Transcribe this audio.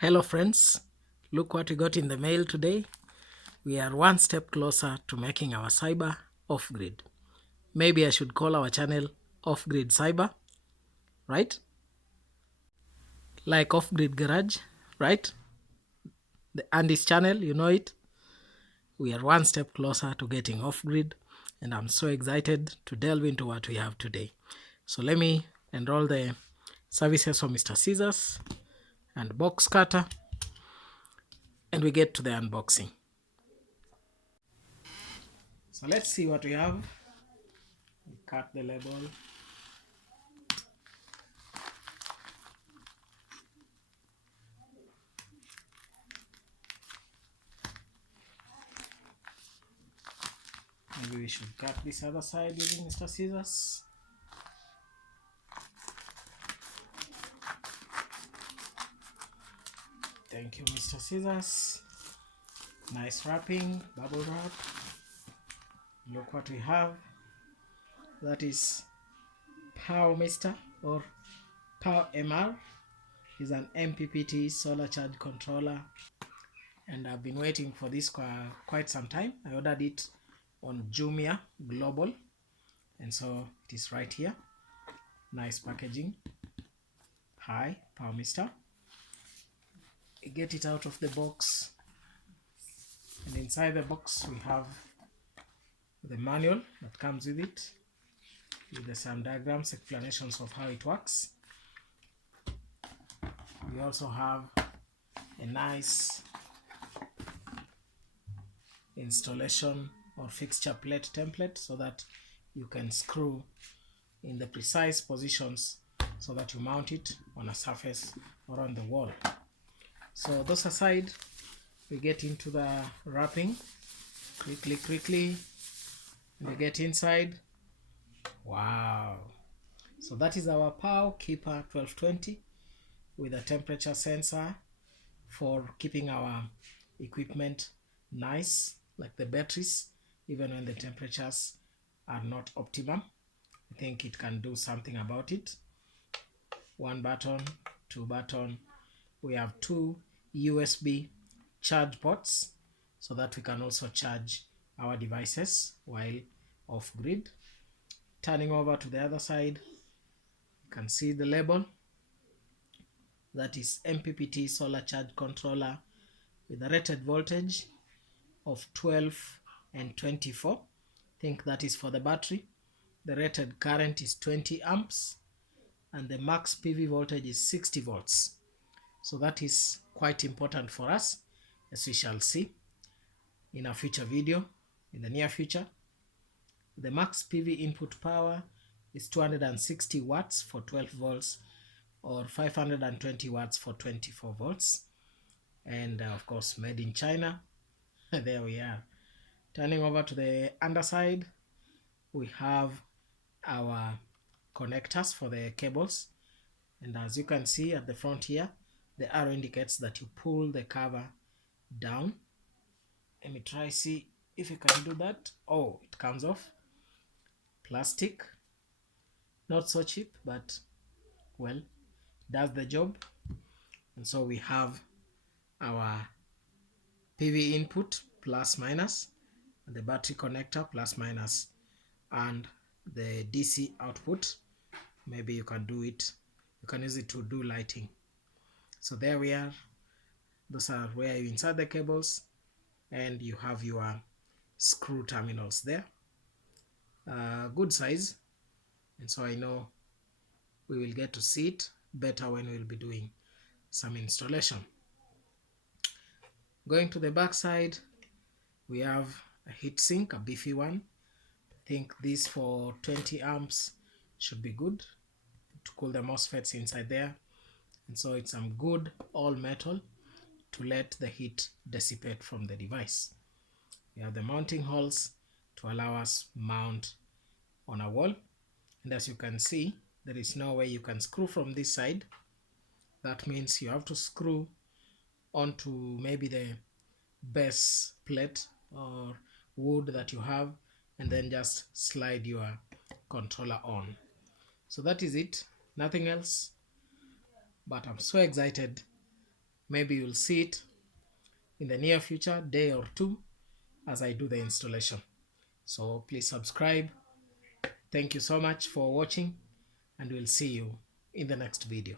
Hello friends, look what we got in the mail today. We are one step closer to making our cyber off-grid. Maybe I should call our channel Off-Grid Cyber, right? Like Off-Grid Garage, right? The Andy's channel, you know it. We are one step closer to getting off-grid, and I'm so excited to delve into what we have today. So let me enroll the services of Mr. Scissors and box cutter, and we get to the unboxing. So let's see what we have. We cut the label. Maybe we should cut this other side using Mr. Scissors. Thank you, Mr. Scissors. Nice wrapping, bubble wrap. Look what we have. That is PowMr or PowMr. Is an MPPT solar charge controller, and I've been waiting for this quite some time. I ordered it on Jumia Global, and so it is right here. Nice packaging. Hi, PowMr. Get it out of the box, and inside the box we have the manual that comes with it, with some diagrams, explanations of how it works. We also have a nice installation or fixture plate template so that you can screw in the precise positions so that you mount it on a surface or on the wall. So those aside, we get into the wrapping quickly. We get inside. Wow! So that is our POW Keeper1220 with a temperature sensor for keeping our equipment nice, like the batteries, even when the temperatures are not optimum. I think it can do something about it. One button, two button. We have two USB charge ports so that we can also charge our devices while off grid. Turning over to the other side, you can see the label. That is MPPT solar charge controller with a rated voltage of 12 and 24. I think that is for the battery. The rated current is 20 amps and the max PV voltage is 60 volts. So that is quite important for us, as we shall see in a future video in the near future. The max PV input power is 260 watts for 12 volts or 520 watts for 24 volts. And of course, made in China. There we are. Turning over to the underside, we have our connectors for the cables. And as you can see at the front here, the arrow indicates that you pull the cover down. Let me try see if you can do that. Oh, it comes off. Plastic. Not so cheap, but well, does the job. And so we have our PV input plus minus, and the battery connector plus minus, and the DC output. Maybe you can do it, you can use it to do lighting. So there we are. Those are where you insert the cables, and you have your screw terminals there. Good size, and so I know we will get to see it better when we'll be doing some installation. Going to the back side, we have a heatsink, a beefy one. I think this for 20 amps should be good to cool the MOSFETs inside there. And so it's some good all metal to let the heat dissipate from the device. We have the mounting holes to allow us mount on a wall. And as you can see, there is no way you can screw from this side. That means you have to screw onto maybe the base plate or wood that you have, and then just slide your controller on. So that is it, nothing else. But I'm so excited Maybe you'll see it in the near future, day or two, as I do the installation. So please subscribe. Thank you so much for watching, and we'll see you in the next video.